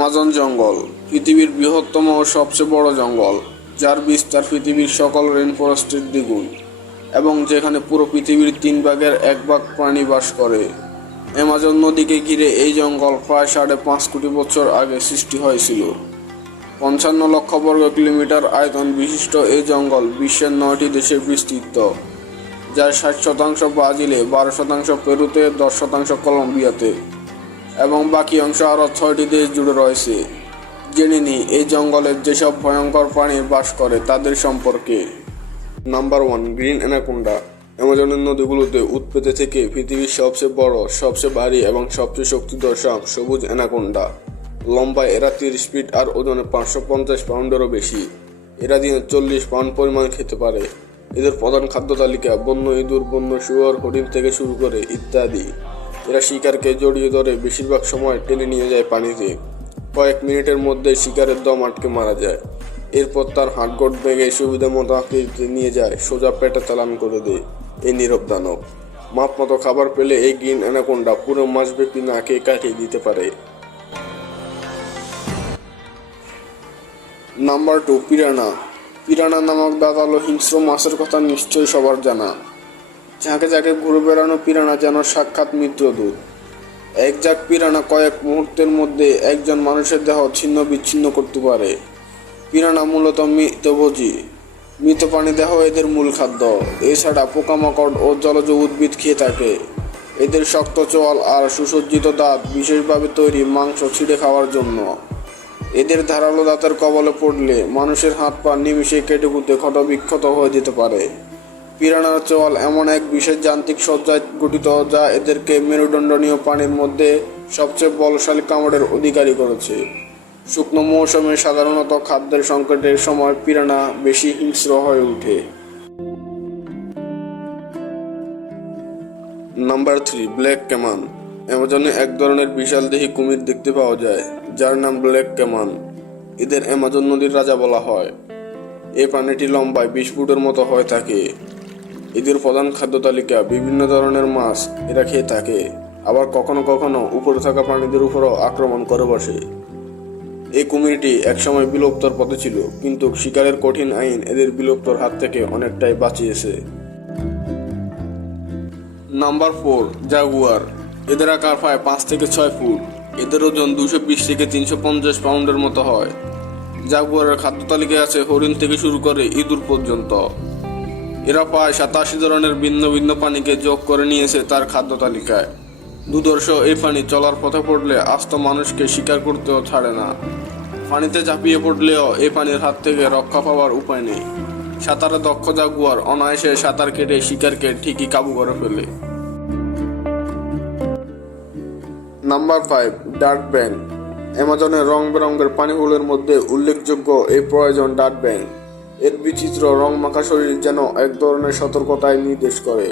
Amazon জঙ্গল পৃথিবীর বৃহত্তম ও সবচেয়ে বড় জঙ্গল, যার বিস্তার পৃথিবীর সকল রেইনফরেস্টের দ্বিগুণ এবং যেখানে পুরো পৃথিবীর 1/3 প্রাণী বাস করে। অ্যামাজন নদীকে ঘিরে এই জঙ্গল প্রায় 5.5 কোটি বছর আগে সৃষ্টি হয়েছিল। 55 লক্ষ বর্গ কিলোমিটার আয়তন বিশিষ্ট এই জঙ্গল বিশ্বের 9টি দেশে বিস্তৃত, যার 60% ব্রাজিলে, 12% পেরুতে, 10% কলম্বিয়াতে এবং বাকি অংশ আরও 6টি দেশ জুড়ে রয়েছে। জেনে নিই এই জঙ্গলের যেসব ভয়ঙ্কর প্রাণী বাস করে তাদের সম্পর্কে। Number 1, green anaconda. অ্যামাজনের নদীগুলোতে উৎপত্তি থেকে পৃথিবীর সবচেয়ে বড়, সবচেয়ে ভারী এবং সবচেয়ে শক্তিধর সাপ সবুজ অ্যানাকোন্ডা। লম্বায় এরা 30 ফিট আর ওজনে 550 পাউন্ডেরও বেশি। এরা দিনে 40 পাউন্ড পরিমাণ খেতে পারে। এদের প্রধান খাদ্য তালিকা বন্য ইঁদুর, বন্য শুয়োর, হরিণ থেকে শুরু করে ইত্যাদি। এরা শিকারকে জড়িয়ে ধরে বেশিরভাগ সময় টেনে নিয়ে যায় পানিতে। কয়েক মিনিটের মধ্যে শিকারের দম আটকে মারা যায়। এরপর তার হাড়গোড় ভেঙে সুবিধা মতো আকৃতিতে নিয়ে যায়, সোজা পেটে চালান করে দেয় এই নীরব দানব। মাপ মতো খাবার পেলে এই গ্রিন অ্যানাকোন্ডা পুরো মাসব্যাপী না খেয়ে কাটিয়ে দিতে পারে। নাম্বার 2, পিরানা। পিরানা নামক দাঁতালো হিংস্র মাছের কথা নিশ্চয়ই সবার জানা। ঝাঁকে ঝাঁকে ঘুরে বেড়ানো পিরানা যেন সাক্ষাৎ মিত্রদূত। এক ঝাঁক পিরানা কয়েক মুহূর্তের মধ্যে একজন মানুষের দেহ ছিন্ন বিচ্ছিন্ন করতে পারে। পিরানা মূলত মৃতভোজী। মৃত প্রাণী দেহ এদের মূল খাদ্য। এছাড়া পোকামাকড় ও জলজ উদ্ভিদ খেয়ে থাকে। এদের শক্ত চোয়াল আর সুসজ্জিত দাঁত বিশেষভাবে তৈরি মাংস ছিঁড়ে খাওয়ার জন্য। এদের ধারালো দাঁতের কবলে পড়লে মানুষের হাত পা নিমিষে কেটে কুটে ক্ষতবিক্ষত হয়ে যেতে পারে। পিরানার চোয়াল এমন এক বিশেষ যান্ত্রিক সজ্জায় গঠিত যা এদেরকে মেরুদণ্ডীয় প্রাণীর মধ্যে সবচেয়ে বলশালী কামড়ের অধিকারী করেছে। শুকনো মৌসুমে সাধারণত খাদ্যের সংকটের সময় পিরানা বেশি হিংস্র হয়ে ওঠে। Number 3, black caiman. অ্যামাজনে এক ধরনের বিশালদেহী কুমির দেখতে পাওয়া যায়, যার নাম ব্ল্যাক ক্যামান। এদের অ্যামাজন নদীর রাজা বলা হয়। এই প্রাণীটি লম্বায় 20 ফুটের মতো হয়ে থাকে। এদের প্রধান খাদ্য তালিকা বিভিন্ন ধরনের মাছ এরা খেয়ে থাকে, আবার কখনো কখনো উপরে থাকা প্রাণীদের উপরও আক্রমণ করে বসে। এই কুমিরটি একসময় বিলুপ্তর পথে ছিল, কিন্তু শিকারের কঠিন আইন এদের বিলুপ্তর হাত থেকে অনেকটাই বাঁচিয়েছে। Number 4, Jaguar. এদের আকার প্রায় 5 থেকে 6 ফুট। এদের ওজন 220 থেকে 350 পাউন্ডের মতো হয়। জাগুয়ারের খাদ্য তালিকায় আছে হরিণ থেকে শুরু করে ইঁদুর পর্যন্ত। এরা প্রায় 87 ধরনের ভিন্ন ভিন্ন প্রাণীকে যোগ করে নিয়েছে তার খাদ্য তালিকায়। দুর্ধর্ষ এই প্রাণী চলার পথে পড়লে আস্ত মানুষকে শিকার করতেও ছাড়ে না। পানিতে ঝাঁপিয়ে পড়লেও এই প্রাণীর হাত থেকে রক্ষা পাওয়ার উপায় নেই। সাঁতারে দক্ষ জাগুয়ার অনায়াসে সাঁতার কেটে শিকারকে ঠিকই কাবু করে ফেলে। নাম্বার 5, ডার্ট ব্যাং। অ্যামাজনের রং বেরঙের প্রাণীগুলোর মধ্যে উল্লেখযোগ্য এই প্রয়োজন ডার্ট ব্যাং। এর বিচিত্র রং মাখা শরীর যেন এক ধরনের সতর্কতায় নির্দেশ করে।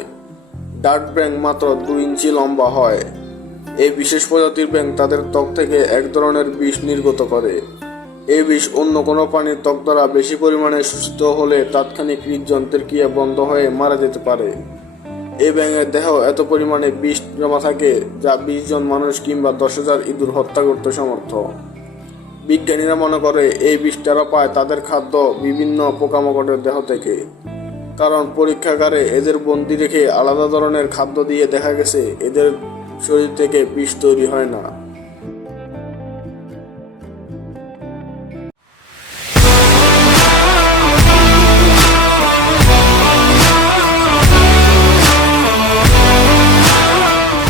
ডার্ট ব্যাং মাত্র 2 ইঞ্চি লম্বা হয়। এই বিশেষ প্রজাতির ব্যাং তাদের ত্বক থেকে এক ধরনের বিষ নির্গত করে। এই বিষ অন্য কোনো প্রাণীর ত্বক দ্বারা বেশি পরিমাণে শোষিত হলে তাৎক্ষণিক হৃদযন্ত্রের ক্রিয়া বন্ধ হয়ে মারা যেতে পারে। এই ব্যাঙের দেহ এত পরিমাণে বিষ জমা থাকে যা 20 জন মানুষ কিংবা 10,000 ইঁদুর হত্যা করতে সমর্থ। বিজ্ঞানীরা মনে করে এই বিষ তারা পায় তাদের খাদ্য বিভিন্ন পোকামাকড়ের দেহ থেকে, কারণ পরীক্ষাগারে এদের বন্দি রেখে আলাদা ধরনের খাদ্য দিয়ে দেখা গেছে এদের শরীর থেকে বিষ তৈরি হয় না।